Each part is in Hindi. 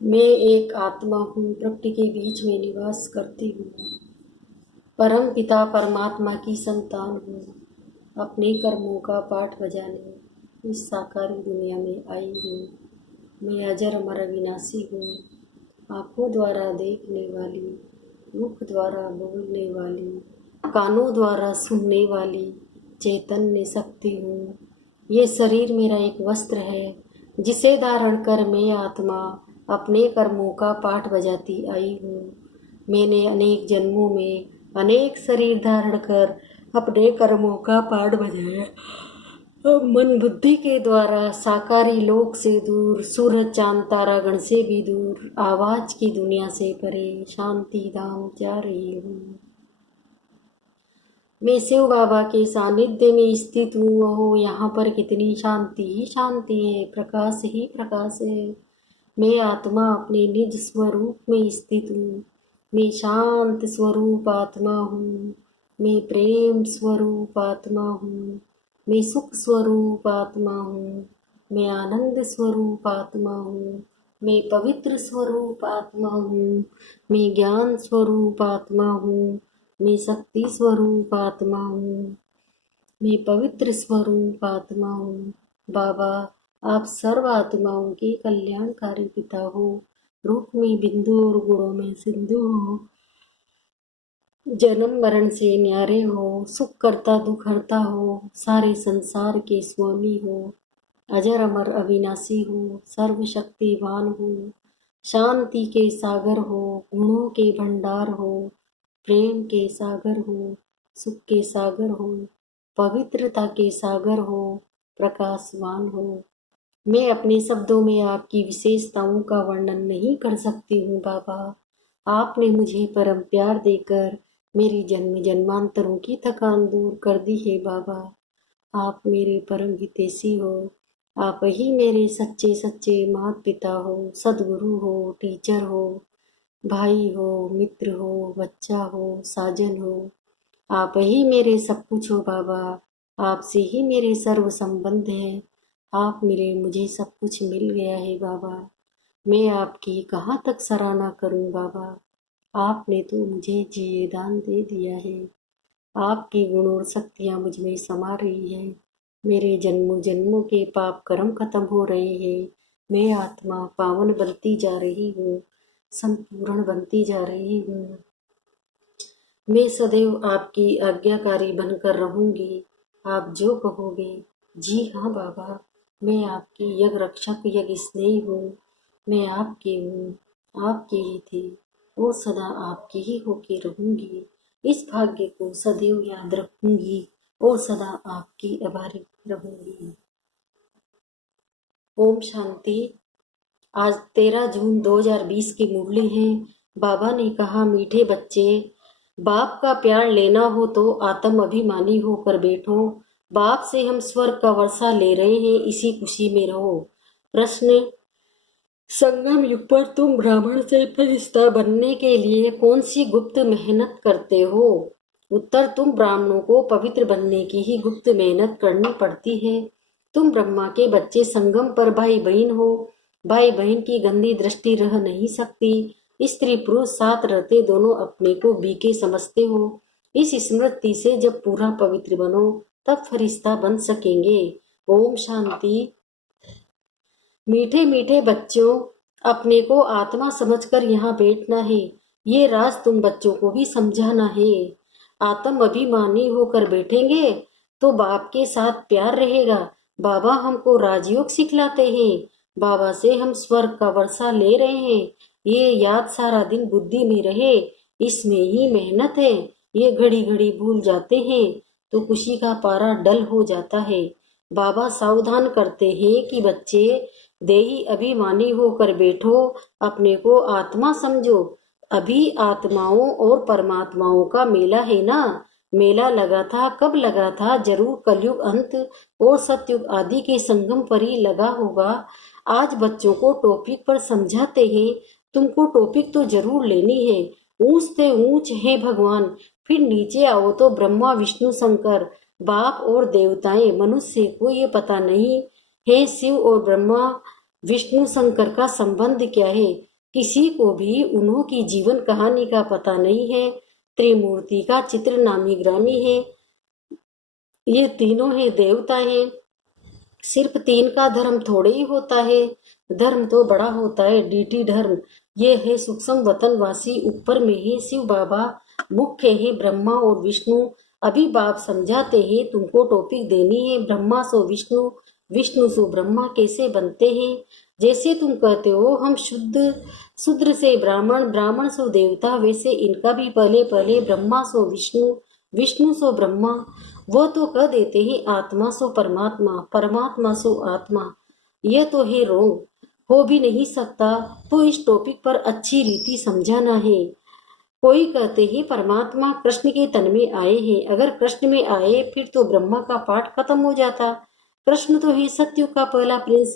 मैं एक आत्मा हूँ, प्रकृति के बीच में निवास करती हूँ। परम पिता परमात्मा की संतान हूँ। अपने कर्मों का पाठ बजाने इस साकारी दुनिया में आई हूँ। मैं अजर अमर अविनाशी हूँ। आँखों द्वारा देखने वाली, मुख द्वारा बोलने वाली, कानों द्वारा सुनने वाली चैतन्य शक्ति हूँ। ये शरीर मेरा एक वस्त्र है जिसे धारण कर मैं आत्मा अपने कर्मों का पाठ बजाती आई हूँ। मैंने अनेक जन्मों में अनेक शरीर धारण कर अपने कर्मों का पाठ बजाया। अब मन बुद्धि के द्वारा साकारी लोक से दूर, सूरज चांद तारागण से भी दूर, आवाज की दुनिया से परे शांति धाम जा रही हूँ। मैं शिव बाबा के सानिध्य में स्थित हूँ। ओहो, यहाँ पर कितनी शांति ही शांति है, प्रकाश ही प्रकाश है। मैं आत्मा अपने निज स्वरूप में स्थित हूँ। मैं शांत स्वरूप आत्मा हूँ। मैं प्रेम स्वरूप आत्मा हूँ। मैं सुख स्वरूप आत्मा हूँ। मैं आनंद स्वरूप आत्मा हूँ। मैं पवित्र स्वरूप आत्मा हूँ। मैं ज्ञान स्वरूप आत्मा हूँ। मैं शक्ति स्वरूप आत्मा हूँ। मैं पवित्र स्वरूप आत्मा हूँ। बाबा, आप सर्व आत्माओं के कल्याणकारी पिता हो। रूप में बिंदु और गुणों में सिंधु हो। जन्म मरण से न्यारे हो, सुख करता दुख हरता हो, सारे संसार के स्वामी हो। अजर अमर अविनाशी हो, सर्वशक्तिवान हो, शांति के सागर हो, गुणों के भंडार हो, प्रेम के सागर हो, सुख के सागर हो, पवित्रता के सागर हो, प्रकाशवान हो। मैं अपने शब्दों में आपकी विशेषताओं का वर्णन नहीं कर सकती हूँ बाबा। आपने मुझे परम प्यार देकर मेरी जन्म जन्मांतरों की थकान दूर कर दी है बाबा। आप मेरे परम हितैषी हो। आप ही मेरे सच्चे सच्चे माता पिता हो, सदगुरु हो, टीचर हो, भाई हो, मित्र हो, बच्चा हो, साजन हो। आप ही मेरे सब कुछ हो बाबा। आपसे ही मेरे सर्व संबंध हैं। आप मिले, मुझे सब कुछ मिल गया है बाबा। मैं आपकी कहाँ तक सराहना करूं बाबा। आपने तो मुझे जिए दान दे दिया है। आपकी गुण और शक्तियाँ मुझ में समा रही है। मेरे जन्मों जन्मों के पाप कर्म खत्म हो रहे हैं। मैं आत्मा पावन बनती जा रही हूँ, संपूर्ण बनती जा रही हूँ। मैं सदैव आपकी आज्ञाकारी बनकर रहूंगी। आप जो कहोगे। जी हाँ बाबा, मैं आपकी यज्ञ रक्षक यज्ञ स्नेही हूँ। मैं आपकी हूँ, आपकी ही थी और सदा आपकी ही होके रहूंगी। इस भाग्य को सदैव याद रखूंगी और सदा आपकी आभारी रहूंगी। ओम शांति। आज 13 जून 2020 की मुरली है। बाबा ने कहा, मीठे बच्चे, बाप का प्यार लेना हो तो आत्म अभिमानी होकर बैठो। बाप से हम स्वर्ग का वर्षा ले रहे हैं, इसी खुशी में रहो। प्रश्न, संगम युग पर तुम ब्राह्मण से फरिश्ता बनने के लिए कौन सी गुप्त मेहनत करते हो? उत्तर, तुम ब्राह्मणों को पवित्र बनने की ही गुप्त मेहनत करनी पड़ती है। तुम ब्रह्मा के बच्चे, संगम पर भाई बहन हो। भाई बहन की गंदी दृष्टि रह नहीं सकती। स्त्री पुरुष साथ रहते दोनों अपने को बीके समझते हो। इस स्मृति से जब पूरा पवित्र बनो तब फरिश्ता बन सकेंगे। ओम शांति। मीठे मीठे बच्चों, अपने को आत्मा समझकर यहाँ बैठना है। ये राज तुम बच्चों को भी समझाना है। आत्म अभिमानी होकर बैठेंगे तो बाप के साथ प्यार रहेगा। बाबा हमको राजयोग सिखलाते हैं। बाबा से हम स्वर्ग का वर्षा ले रहे हैं। ये याद सारा दिन बुद्धि में रहे, इसमें ही मेहनत है। ये घड़ी घड़ी भूल जाते हैं तो खुशी का पारा डल हो जाता है। बाबा सावधान करते हैं कि बच्चे, देही अभिमानी होकर बैठो, अपने को आत्मा समझो। अभी आत्माओं और परमात्माओं का मेला है ना। मेला लगा था, कब लगा था? जरूर कलयुग अंत और सतयुग आदि के संगम पर ही लगा होगा। आज बच्चों को टॉपिक पर समझाते हैं। तुमको टॉपिक तो जरूर लेनी है। ऊंच से ऊंच है भगवान, फिर नीचे आओ तो ब्रह्मा विष्णु शंकर, बाप और देवताएं, मनुष्य को ये पता नहीं है शिव और ब्रह्मा विष्णु शंकर का संबंध क्या है? किसी को भी उन्हों की जीवन कहानी का पता नहीं है। त्रिमूर्ति का चित्र नामी ग्रामी है। ये तीनों ही देवता हैं। सिर्फ तीन का धर्म थोड़े ही होता है, धर्म तो बड़ा होता है, डीटी धर्म। ये है सूक्ष्म वतनवासी, ऊपर में ही शिव बाबा, मुख्य है ब्रह्मा और विष्णु। अभी बाप समझाते हैं, तुमको टॉपिक देनी है, ब्रह्मा सो विष्णु, विष्णु सो ब्रह्मा कैसे बनते हैं। जैसे तुम कहते हो हम शुद्ध शूद्र से ब्राह्मण, ब्राह्मण सो देवता, वैसे इनका भी पहले पहले ब्रह्मा सो विष्णु, विष्णु सो ब्रह्मा। वो तो कह देते हैं आत्मा सो परमात्मा, परमात्मा सो आत्मा। यह तो है रोग, हो भी नहीं सकता। तो इस टॉपिक पर अच्छी रीति समझाना है। कोई कहते हैं परमात्मा कृष्ण के तन में आए हैं। अगर कृष्ण में आए फिर तो ब्रह्मा का पाठ खत्म हो जाता। कृष्ण तो है सत्युग का पहला प्रिंस,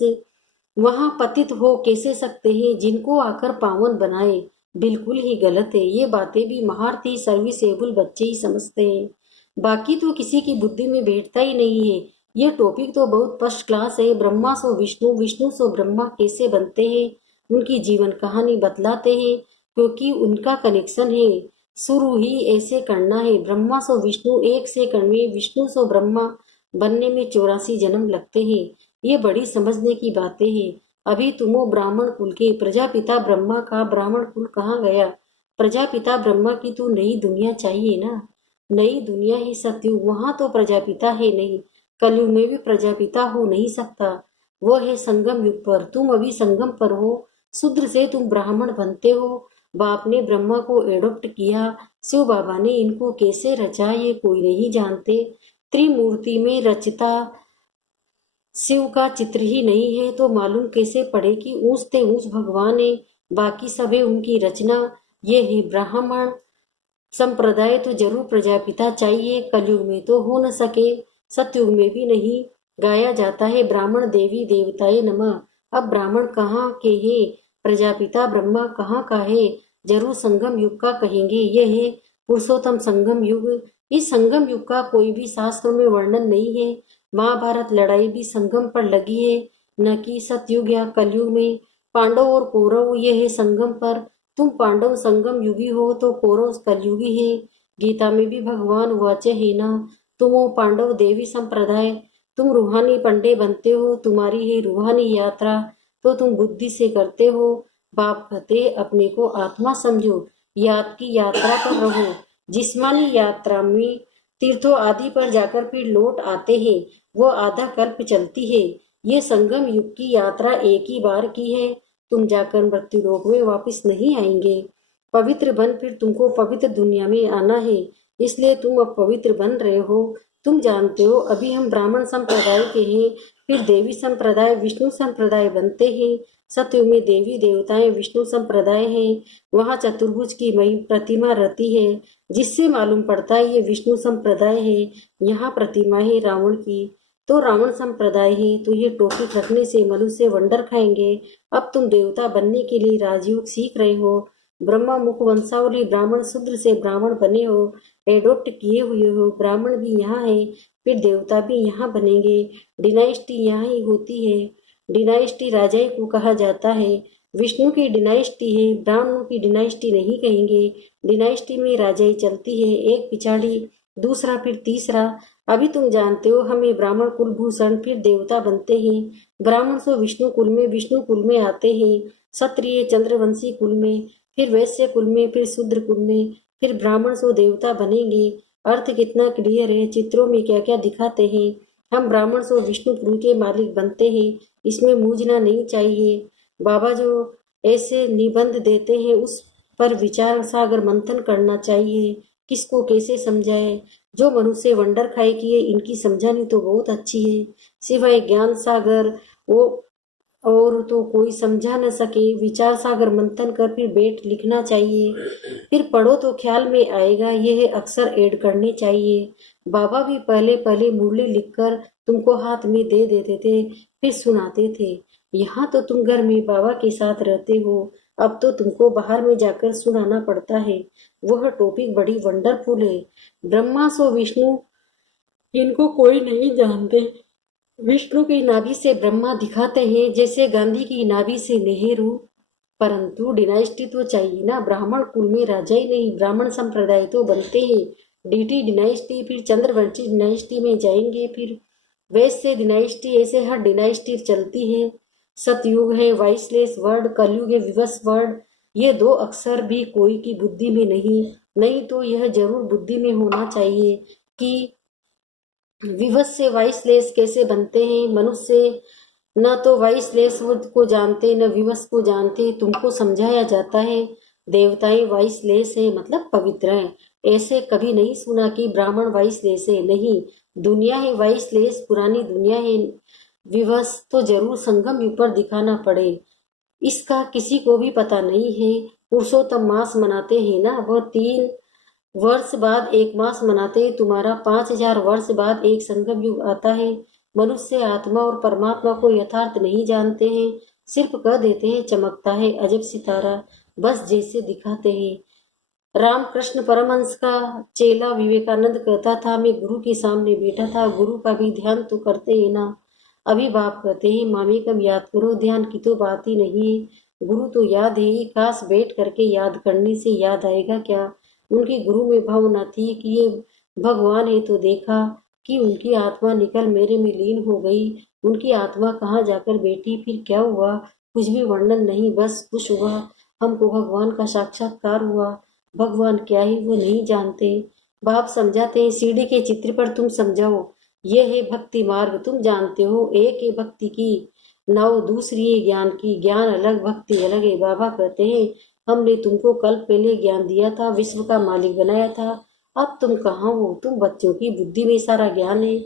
वहां पतित हो कैसे सकते हैं जिनको आकर पावन बनाए। बिल्कुल ही गलत है। ये बातें भी महारथी सर्विसेबल बच्चे ही समझते हैं, बाकी तो किसी की बुद्धि में बैठता ही नहीं है। ये टॉपिक तो बहुत फर्स्ट क्लास है। ब्रह्मा सो विष्णु, विष्णु सो ब्रह्मा कैसे बनते हैं, उनकी जीवन कहानी बतलाते हैं, क्योंकि उनका कनेक्शन है। शुरू ही ऐसे करना है। ब्रह्मा सो विष्णु एक सेकंड में विष्णु सो ब्रह्मा बनने में 84 जन्म लगते हैं। ये बड़ी समझने की बातें हैं। अभी तुमो ब्राह्मण कुल के, प्रजापिता ब्रह्मा का ब्राह्मण कुल कहाँ गया? प्रजापिता ब्रह्मा की तो नई दुनिया चाहिए ना। नई दुनिया ही सतयुग, वहां तो प्रजापिता है नहीं। कलयुग में भी प्रजापिता हो नहीं सकता, वो है संगम युग पर। तुम अभी संगम पर हो। शूद्र से तुम ब्राह्मण बनते हो। बाप ने ब्रह्मा को एडॉप्ट किया, शिव बाबा ने इनको कैसे रचा ये कोई नहीं जानते। त्रिमूर्ति में रचता शिव का चित्र ही नहीं है तो मालूम कैसे पड़े कि ऊंच ते ऊंच भगवान है, बाकी सब है उनकी रचना। ये है ब्राह्मण संप्रदाय, तो जरूर प्रजापिता चाहिए। कलयुग में तो हो न सके, सतयुग में भी नहीं। गाया जाता है ब्राह्मण देवी देवताए नमः। अब ब्राह्मण कहाँ के है, प्रजापिता ब्रह्मा कहाँ का है? जरूर संगम युग का कहेंगे। यह है पुरुषोत्तम संगम युग। इस संगम युग का कोई भी शास्त्रों में वर्णन नहीं है। महाभारत लड़ाई भी संगम पर लगी है, न कि सतयुग या कलयुग में। पांडव और कौरव ये है संगम पर। तुम पांडव संगम युगी हो तो कौरव कलयुगी है। गीता में भी भगवान वाचे है ना, तुम हो पांडव देवी संप्रदाय। तुम रूहानी पंडे बनते हो, तुम्हारी है रूहानी यात्रा, तो तुम बुद्धि से करते हो। बाप कहते अपने को आत्मा समझो, याद की यात्रा पर रहो। जिस्मानी यात्रा में तीर्थों आदि पर जाकर फिर लौट आते हैं, वो आधा कल्प चलती है। ये संगम युग की यात्रा एक ही बार की है। तुम जाकर मृत्यु लोक में वापस नहीं आएंगे। पवित्र बन फिर तुमको पवित्र दुनिया में आना है, इसलिए तुम अब पवित्र बन रहे हो। तुम जानते हो अभी हम ब्राह्मण संप्रदाय के हैं, फिर देवी संप्रदाय विष्णु संप्रदाय बनते हैं। सतयुग में देवी देवताएं विष्णु संप्रदाय है। वहाँ चतुर्भुज की मई प्रतिमा रहती है, जिससे मालूम पड़ता है ये विष्णु संप्रदाय है। यहाँ प्रतिमा है रावण की, तो रावण संप्रदाय है। तो ये टोपी रखने से मनुष्य वंडर खाएंगे। अब तुम देवता बनने के लिए राजयोग सीख रहे हो। ब्रह्मा मुख वंशावली ब्राह्मण शूद्र से ब्राह्मण बने हो, एडोप्ट किए हुए हो। ब्राह्मण भी यहाँ है, फिर देवता भी यहाँ बनेंगे। डिनाइस्टी यहाँ ही होती है। डिनाइस्टी राजाई को कहा जाता है। विष्णु की डिनाइस्टी है, ब्राह्मणों की डिनाइस्टी नहीं कहेंगे। डिनाइस्टी में राजाई चलती है, एक पिछाड़ी दूसरा फिर तीसरा। अभी तुम जानते हो हमें ब्राह्मण कुलभूषण, फिर देवता बनते हैं। ब्राह्मण से विष्णु कुल में, विष्णु कुल में आते हैं। क्षत्रिय चंद्रवंशी कुल में, फिर वैश्य कुल में, फिर शूद्र कुल में, फिर ब्राह्मण से देवता बनेंगे। अर्थ कितना क्लियर है, चित्रों में क्या क्या दिखाते हैं। हम ब्राह्मण से विष्णु कुल के मालिक बनते हैं, इसमें मूझना नहीं चाहिए। बाबा जो ऐसे निबंध देते हैं उस पर विचार सागर मंथन करना चाहिए, किसको कैसे समझाए। जो मनुष्य वंडर खाए कि इनकी समझानी तो बहुत अच्छी है, सिवाय ज्ञान सागर वो और तो कोई समझा न सके। विचार सागर मंथन कर फिर बैठ लिखना चाहिए, फिर पढ़ो तो ख्याल में आएगा। यह अक्सर ऐड करने चाहिए। बाबा भी पहले पहले मुरली लिखकर तुमको हाथ में दे देते थे, फिर सुनाते थे। यहाँ तो तुम घर में बाबा के साथ रहते हो, अब तो तुमको बाहर में जाकर सुनाना पड़ता है। वह टॉपिक बड़ी वंडरफुल है। ब्रह्मा सो विष्णु, इनको कोई नहीं जानते। विष्णु की नाभि से ब्रह्मा दिखाते हैं, जैसे गांधी की नाभि से नेहरू। परंतु डिनाइस्टी तो चाहिए ना, ब्राह्मण कुल में राजा ही नहीं, ब्राह्मण संप्रदाय तो बनते हैं। डीटी डिनाइस्टी, फिर चंद्रवंशी डिनाइस्टी में जाएंगे, फिर वैश्य डिनाइस्टी, ऐसे हर डिनाइस्टी चलती है। सतयुग है वाइसलेस वर्ड, कलयुग है विवश वर्ड। ये दो अक्षर भी कोई की बुद्धि में नहीं, नहीं तो यह जरूर बुद्धि में होना चाहिए कि विवश से वाइसलेस कैसे बनते हैं। मनुष्य न तो वाइसलेस को जानते न विवश को जानते, तुमको समझाया जाता है देवताएं वाइसलेस है मतलब पवित्र है। ऐसे कभी नहीं सुना कि ब्राह्मण वाइसलेस है, नहीं। दुनिया है वाइसलेस, पुरानी दुनिया है विवश, तो जरूर संगम युग पर दिखाना पड़े। इसका किसी को भी पता नहीं है। पुरुषोत्तम मास मनाते हैं ना, वह 3 वर्ष बाद एक मास मनाते हैं। तुम्हारा 5000 वर्ष बाद एक संगम युग आता है। मनुष्य आत्मा और परमात्मा को यथार्थ नहीं जानते हैं, सिर्फ कह देते हैं चमकता है अजब सितारा, बस जैसे दिखाते हैं। रामकृष्ण परमहंस का चेला विवेकानंद कहता था, मैं गुरु के सामने बैठा था, गुरु का भी ध्यान तो करते हैं ना। अभी बाप कहते हैं, मामी कब याद करो, ध्यान की तो बात ही नहीं है। गुरु तो याद है ही, काश बैठ करके याद करने से याद आएगा क्या। उनकी गुरु में भावना थी कि ये भगवान है, तो देखा कि उनकी आत्मा निकल मेरे में लीन हो गई। उनकी आत्मा कहाँ जाकर बैठी, फिर क्या हुआ, कुछ भी वर्णन नहीं, बस खुश हुआ। हमको भगवान का साक्षात्कार हुआ। भगवान क्या है वो नहीं जानते। बाप समझाते हैं, सीढ़ी के चित्र पर तुम समझाओ, ये है भक्ति मार्ग, तुम जानते हो, एक है भक्ति की नाव, दूसरी है ज्ञान की, ज्ञान अलग भक्ति अलग है। बाबा कहते हैं, हमने तुमको कल पहले ज्ञान दिया था, विश्व का मालिक बनाया था, अब तुम कहाँ हो, तुम बच्चों की बुद्धि में सारा ज्ञान है।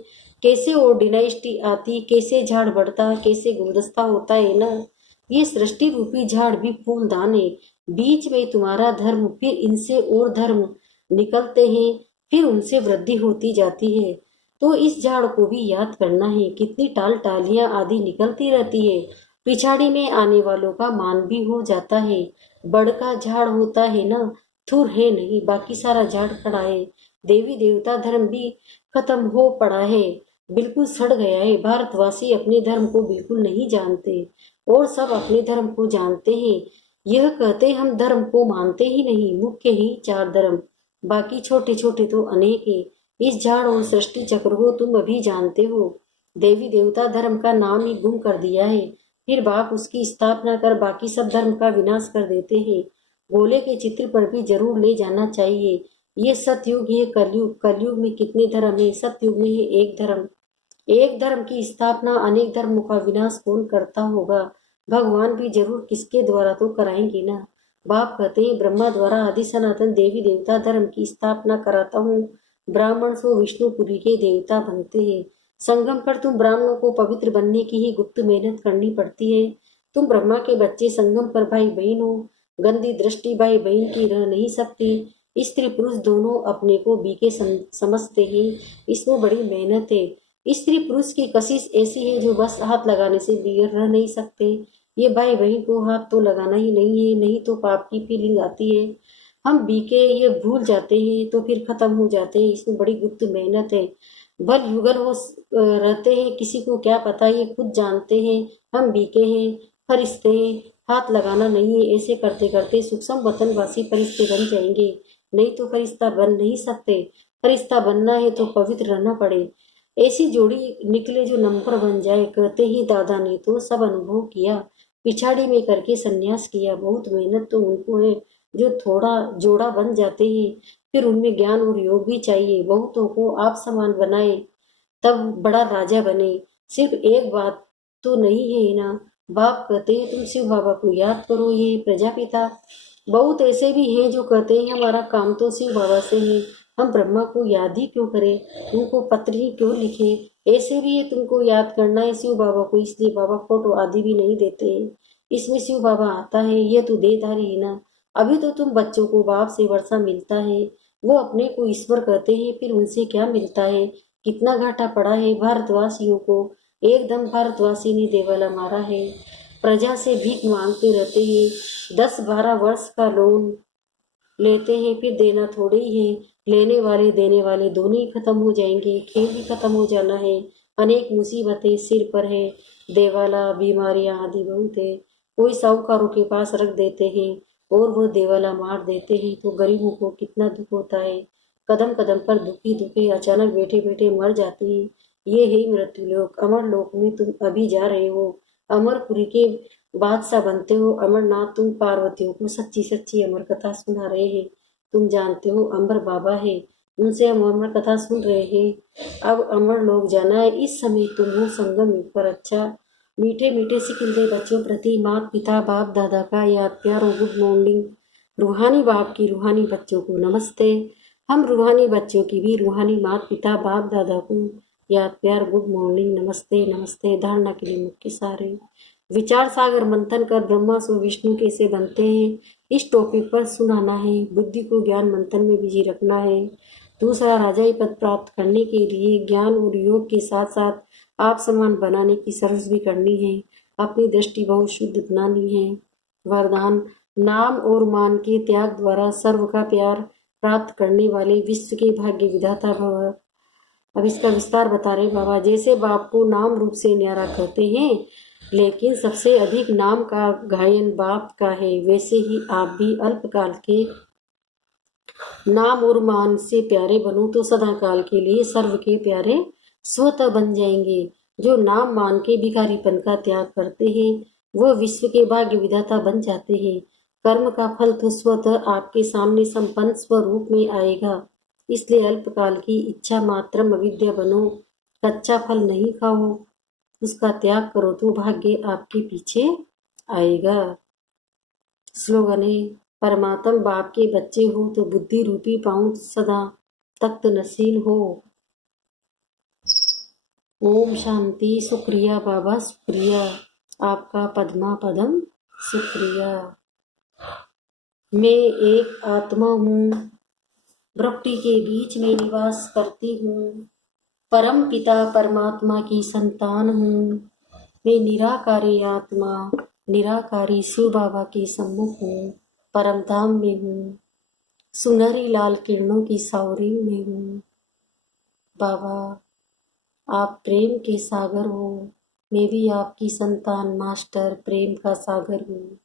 कैसे वो डिनाइस्टी आती, कैसे झाड़ बढ़ता, कैसे गुलदस्ता होता है ना। ये सृष्टि रूपी झाड़ भी फूलदान है, बीच में तुम्हारा धर्म, फिर इनसे और धर्म निकलते हैं, फिर उनसे वृद्धि होती जाती है। तो इस झाड़ को भी याद करना है, कितनी टाल टालियां आदि निकलती रहती है, पिछाड़ी में आने वालों का मान भी हो जाता है। बड़ का झाड़ होता है ना, थुर है नहीं, बाकी सारा झाड़ खड़ा है। देवी देवता धर्म भी खत्म हो पड़ा है, बिल्कुल सड़ गया है। भारतवासी अपने धर्म को बिल्कुल नहीं जानते और सब अपने धर्म को जानते हैं। यह कहते हम धर्म को मानते ही नहीं, मुख्य ही 4 धर्म, बाकी छोटे छोटे तो अनेक है। इस झाड़ और सृष्टि चक्र को तुम अभी जानते हो। देवी देवता धर्म का नाम ही गुम कर दिया है, फिर बाप उसकी स्थापना कर बाकी सब धर्म का विनाश कर देते हैं। गोले के चित्र पर भी जरूर ले जाना चाहिए। ये सतयुग है कलयुग, कलयुग में कितने धर्म है, सतयुग में है एक धर्म। एक धर्म की स्थापना अनेक धर्मों का विनाश कौन करता होगा। भगवान भी जरूर किसके द्वारा तो कराएंगे ना। बाप कहते हैं, ब्रह्मा द्वारा आदि सनातन देवी देवता धर्म की स्थापना कराता हूँ। ब्राह्मण सो विष्णुपुरी के देवता बनते हैं। संगम पर तुम ब्राह्मणों को पवित्र बनने की ही गुप्त मेहनत करनी पड़ती है। तुम ब्रह्मा के बच्चे संगम पर भाई बहन हो, गंदी दृष्टि भाई बहन की रह नहीं सकती। स्त्री पुरुष दोनों अपने को बीके समझते हैं, इसमें बड़ी मेहनत है। स्त्री पुरुष की कशिश ऐसी है जो बस हाथ लगाने से बिगड़ रह नहीं सकते। ये भाई बहन को हाथ तो लगाना ही नहीं है, नहीं तो पाप की फीलिंग आती है। हम बीके ये भूल जाते हैं तो फिर खत्म हो जाते हैं, इसमें बड़ी गुप्त मेहनत है। बल युगल वो रहते हैं, किसी को क्या पता, ये खुद जानते हैं हम बीके हैं, फरिश्ते हैं, हाथ लगाना नहीं है। ऐसे करते करते सूक्ष्म वतनवासी फरिश्ते बन जाएंगे, नहीं तो फरिश्ता बन नहीं सकते। फरिश्ता बनना है तो पवित्र रहना पड़े। ऐसी जोड़ी निकले जो नंबर बन जाए। कहते ही दादा ने तो सब अनुभव किया, पिछाड़ी में करके सन्यास किया। बहुत मेहनत तो उनको है जो थोड़ा जोड़ा बन जाते हैं, फिर उनमें ज्ञान और योग भी चाहिए। बहुतों को आप समान बनाए तब बड़ा राजा बने। सिर्फ एक बात तो नहीं है ना, बाप कहते हैं तुम शिव बाबा को याद करो, ये प्रजापिता। बहुत ऐसे भी हैं जो कहते हैं हमारा काम तो शिव बाबा से है, हम ब्रह्मा को याद ही क्यों करें, उनको पत्र ही क्यों लिखे। ऐसे भी है, तुमको याद करना है शिव बाबा को, इसलिए बाबा फोटो आदि भी नहीं देते हैं। इसमें शिव बाबा आता है, ये तो देहधारी है ना। अभी तो तुम बच्चों को बाप से वर्षा मिलता है, वो अपने को ईश्वर कहते हैं, फिर उनसे क्या मिलता है। कितना घाटा पड़ा है भारतवासियों को, एकदम भारतवासी ने देवाला मारा है। प्रजा से भीख मांगते रहते हैं, 10-12 वर्ष का लोन लेते हैं, फिर देना थोड़े ही है। लेने वाले देने वाले दोनों ही खत्म हो जाएंगे, खेल भी खत्म हो जाना है। अनेक मुसीबतें सिर पर है, देवाला बीमारियां आदि बहुत है। कोई साहूकारों के पास रख देते हैं और वो देवाला मार देते हैं, तो गरीबों को कितना दुख होता है। कदम कदम पर दुखी दुखे अचानक बैठे बैठे मर जाते हैं। ये है मृत्यु लोक। अमर लोक में तुम अभी जा रहे हो, अमरपुरी के बादशाह बनते हो। अमरनाथ तुम पार्वतियों को सच्ची सच्ची अमर कथा सुना रहे हैं। तुम जानते हो अमर बाबा है, उनसे हम अमर कथा सुन रहे हैं। अब अमर लोग जाना है। इस समय तुम हो संगम युग पर। अच्छा मीठे मीठे सिकंदे बच्चों प्रति माता पिता बाप दादा का याद प्यार और गुड मॉर्निंग। रूहानी बाप की रूहानी बच्चों को नमस्ते। हम रूहानी बच्चों की भी रूहानी माता पिता बाप दादा को याद प्यार गुड मॉर्निंग नमस्ते नमस्ते। धारणा के लिए मुख्य सारे विचार सागर मंथन कर ब्रह्मा से विष्णु कैसे बनते हैं, इस टॉपिक पर सुनाना है। बुद्धि को ज्ञान मंथन में बिजी रखना है। दूसरा, राजाई पद प्राप्त करने के लिए ज्ञान और योग के साथ साथ आप समान बनाने की सर्विस भी करनी है। अपनी दृष्टि बहुत शुद्ध बनानी है। वरदान, नाम और मान के त्याग द्वारा सर्व का प्यार प्राप्त करने वाले विश्व के भाग्य विधाता भव। अब इसका विस्तार बता रहे बाबा। जैसे बाप को नाम रूप से न्यारा करते हैं, लेकिन सबसे अधिक नाम का गायन बाप का है, वैसे ही आप भी अल्पकाल के नाम और मान से प्यारे बनो तो सदा काल के लिए सर्व के प्यारे स्वतः बन जाएंगे। जो नाम मान के भिखारीपन का त्याग करते हैं, वह विश्व के भाग्य विधाता बन जाते हैं। कर्म का फल तो स्वतः आपके सामने संपन्न स्वरूप में आएगा। इसलिए अल्पकाल की इच्छा मात्रम अविद्या बनो। कच्चा फल नहीं खाओ, उसका त्याग करो तो भाग्य आपके पीछे आएगा। स्लोगन है, परमात्म बाप के बच्चे हो तो बुद्धि रूपी पाउंड सदा तख्त नसील हो। ओम शांति। शुक्रिया बाबा, शुक्रिया आपका पद्मा पदम, शुक्रिया। मैं एक आत्मा हूँ, प्रकृति के बीच में निवास करती हूँ। परम पिता परमात्मा की संतान हूँ। मैं निराकारी आत्मा, निराकारी शिव बाबा के सम्मुख हूँ। परम धाम में हूँ, सुनहरी लाल किरणों की सावरी में हूँ। बाबा आप प्रेम के सागर हो, मैं भी आपकी संतान मास्टर प्रेम का सागर हूँ।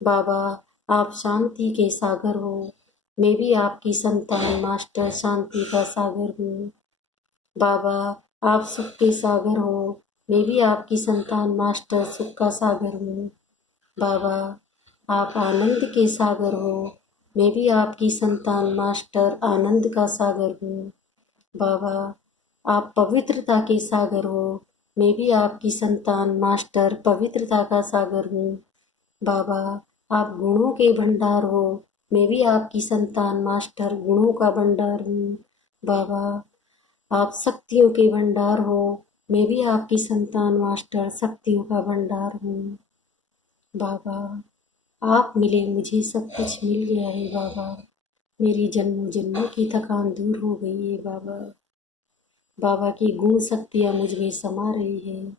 बाबा आप शांति के सागर हो, मैं भी आपकी संतान मास्टर शांति का सागर हूँ। बाबा आप सुख के सागर हो, मैं भी आपकी संतान मास्टर सुख का सागर हूँ। बाबा आप आनंद के सागर हो, मैं भी आपकी संतान मास्टर आनंद का सागर हूँ। बाबा आप पवित्रता के सागर हो, मैं भी आपकी संतान मास्टर पवित्रता का सागर हूँ। बाबा आप गुणों के भंडार हो, मैं भी आपकी संतान मास्टर गुणों का भंडार हूँ। बाबा आप शक्तियों के भंडार हो, मैं भी आपकी संतान मास्टर शक्तियों का भंडार हूँ। बाबा आप मिले मुझे सब कुछ मिल गया है। बाबा मेरी जन्मों जन्मों की थकान दूर हो गई है। बाबा बाबा की गुण शक्तियाँ मुझ में समा रही है,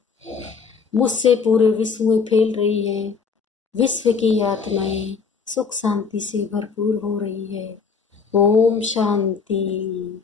मुझसे पूरे विश्व में फैल रही है। विश्व की आत्माएं सुख शांति से भरपूर हो रही है। ओम शांति।